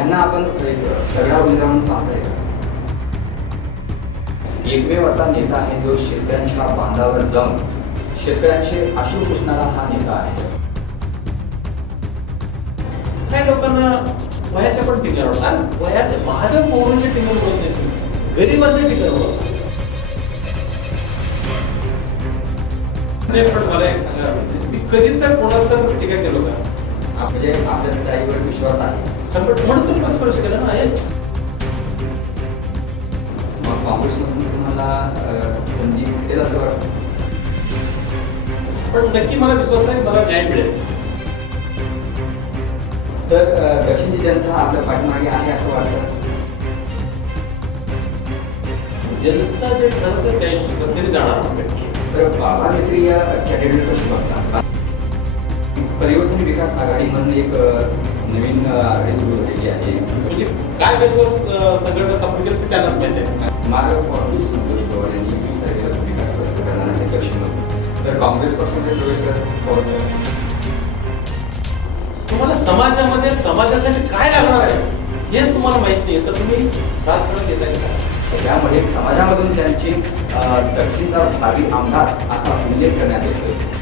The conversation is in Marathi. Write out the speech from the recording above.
यांना आपण एक सगळा उमेदवार म्हणून पाहताय का? एकमेव असा नेता आहे जो शेतकऱ्यांच्या बांधावर जाऊन शेतकऱ्यांचे अश्रू पुसणारा हा नेता आहे. काही लोकांना वयाच्या पण टीका होतात आणि वयाच्या महादेव मोहनच्या टीका होत नाही, गरीबांच्या टीका होतात. पण मला एक सांगा, मी कधी तर कोणाला तर टीका केलो का? म्हणजे आपल्या ताईवर विश्वास आहे. संकट म्हणून तुम्ही स्पर्श केला ना. मग काँग्रेसमधून तुम्हाला संधी भेटेल असं वाटतं? पण नक्की मला विश्वास आहे मला न्याय मिळेल. तर दक्षिणची जनता आपल्या पाठीमागे आहे असं वाटतं? जनता जे ठरवते त्याशी कधीतरी जाणार नक्की. तर बाबा मिस्त्री या कॅटेगरी कशी बघतात? परिवर्तन विकास आघाडीमधून एक नवीन आघाडी सुरू झालेली आहे. म्हणजे काय बेसवर संघटना स्थापन केली ते त्यांनाच माहिती आहे. मार्ग फॉर्मली संतोष पवार यांनी 20 तारखेला विकास करणार आहे दक्षिणमध्ये. तर काँग्रेस पक्षाचे प्रवेश करत तुम्हाला समाजामध्ये समाजासाठी काय लागणार आहे हेच तुम्हाला माहित नाही, तर तुम्ही राजकारण घेताय का? त्यामुळे समाजामधून त्यांची दक्षिणचा भावी आमदार असा उल्लेख करण्यात येतोय.